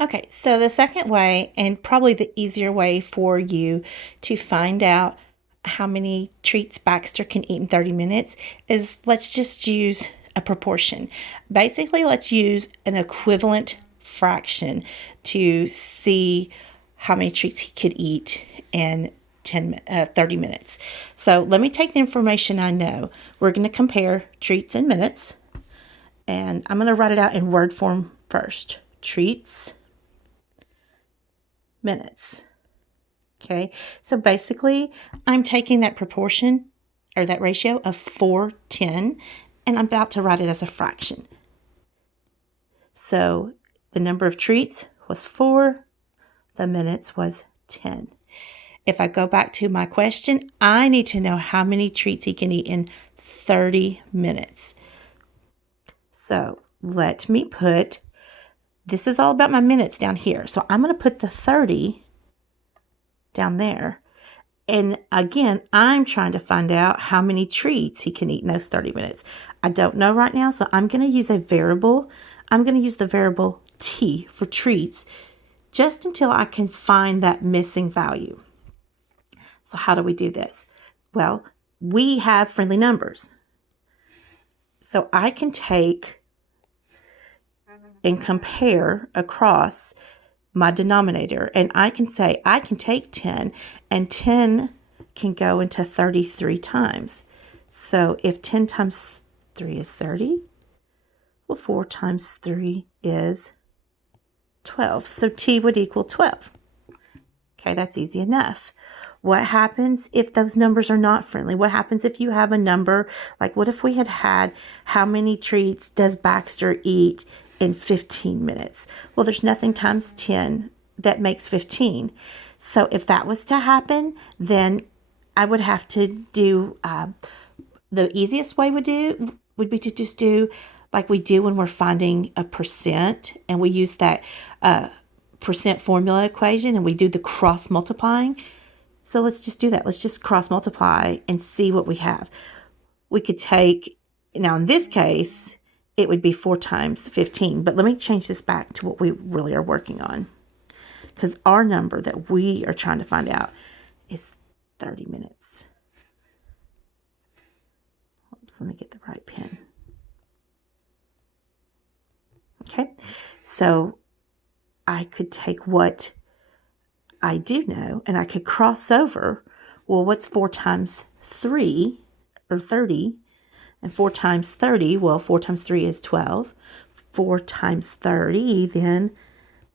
Okay, so the second way, and probably the easier way for you to find out how many treats Baxter can eat in 30 minutes is let's just use a proportion. Basically, let's use an equivalent fraction to see how many treats he could eat in 30 minutes. So let me take the information I know. We're going to compare treats in minutes, and I'm going to write it out in word form first. Treats, minutes. Okay, so basically, I'm taking that proportion or that ratio of 4:10, and I'm about to write it as a fraction. So the number of treats was 4, the minutes was 10. If I go back to my question, I need to know how many treats he can eat in 30 minutes. So let me put, this is all about my minutes down here. So I'm going to put the 30 down there. And again, I'm trying to find out how many treats he can eat in those 30 minutes. I don't know right now, so I'm going to use a variable. I'm going to use the variable t for treats just until I can find that missing value. So how do we do this? Well, we have friendly numbers. So I can take and compare across my denominator, and I can say I can take 10, and 10 can go into 33 times. So if 10 times 3 is 30, well, 4 times 3 is 12. So t would equal 12. Okay, that's easy enough. What happens if those numbers are not friendly? What happens if you have a number, like what if we had how many treats does Baxter eat in 15 minutes? Well, there's nothing times 10 that makes 15. So if that was to happen, then I would have to do, the easiest way would be to just do like we do when we're finding a percent, and we use that percent formula equation and we do the cross multiplying. So let's just do that. Let's just cross multiply and see what we have. We could take, now in this case, it would be 4 times 15. But let me change this back to what we really are working on. Because our number that we are trying to find out is 30 minutes. Oops, let me get the right pen. Okay, so I could take what I do know, and I could cross over. Well, what's 4 times 3, or 30? And 4 times 30, well, 4 times 3 is 12. 4 times 30, then,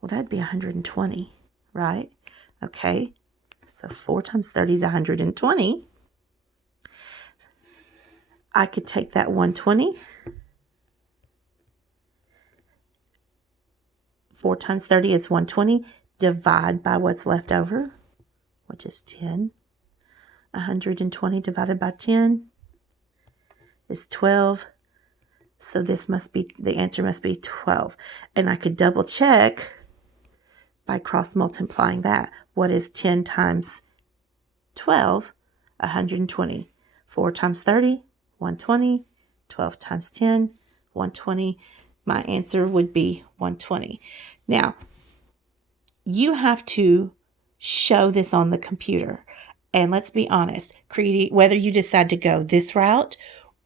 well, that'd be 120, right? Okay, so 4 times 30 is 120. I could take that 120. 4 times 30 is 120. Divide by what's left over, which is 10. 120 divided by 10 is 12. So this must be, the answer must be 12. And I could double check by cross multiplying that. What is 10 times 12? 120. 4 times 30, 120. 12 times 10, 120. My answer would be 120. Now, you have to show this on the computer. And let's be honest, whether you decide to go this route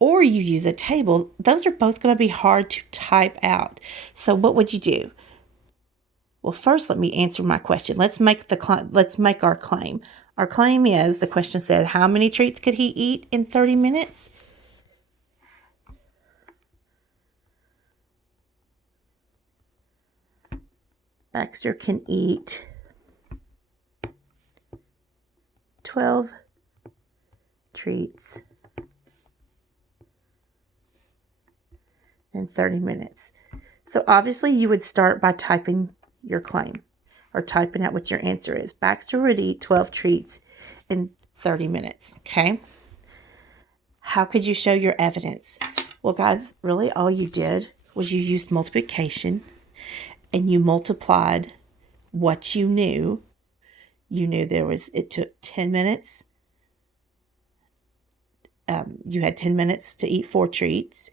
or you use a table, those are both going to be hard to type out. So what would you do? Well, first, let me answer my question. Let's make our claim. Our claim is, the question said, how many treats could he eat in 30 minutes? Baxter can eat 12 treats in 30 minutes. So obviously you would start by typing your claim or typing out what your answer is. Baxter would eat 12 treats in 30 minutes, okay? How could you show your evidence? Well, guys, really all you did was you used multiplication and you multiplied what you knew. You knew it took 10 minutes. You had 10 minutes to eat 4 treats.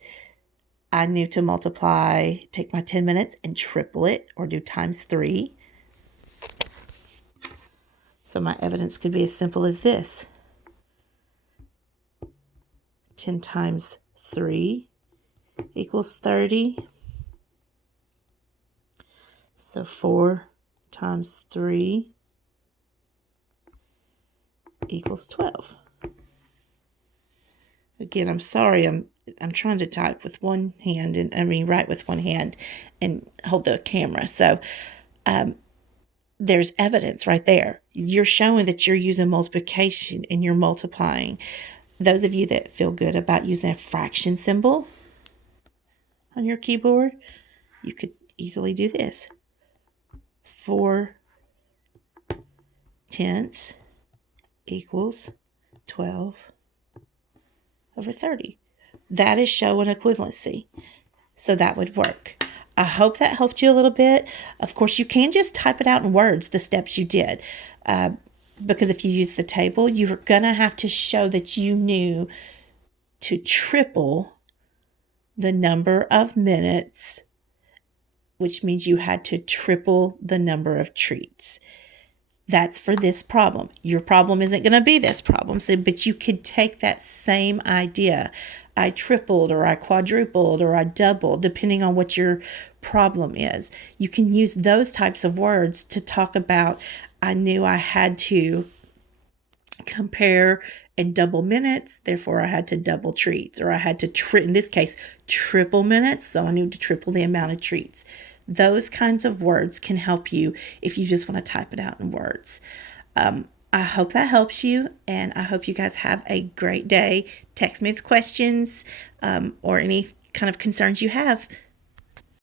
I knew to multiply, take my 10 minutes and triple it or do times 3. So my evidence could be as simple as this. 10 times 3 equals 30. So 4 times 3 equals 12. Again, I'm sorry, I'm trying to type with one hand and write with one hand and hold the camera. So there's evidence right there. You're showing that you're using multiplication and you're multiplying. Those of you that feel good about using a fraction symbol on your keyboard, you could easily do this. 4 tenths equals 12 over 30. That is showing equivalency. So that would work. I hope that helped you a little bit. Of course, you can just type it out in words, the steps you did. Because if you use the table, you're going to have to show that you knew to triple the number of minutes, which means you had to triple the number of treats. That's for this problem. Your problem isn't going to be this problem, but you could take that same idea. I tripled or I quadrupled or I doubled, depending on what your problem is. You can use those types of words to talk about, I knew I had to compare and double minutes, therefore I had to double treats, or I had to, in this case, triple minutes, so I need to triple the amount of treats. Those kinds of words can help you if you just want to type it out in words. I hope that helps you, and I hope you guys have a great day. Text me with questions or any kind of concerns you have.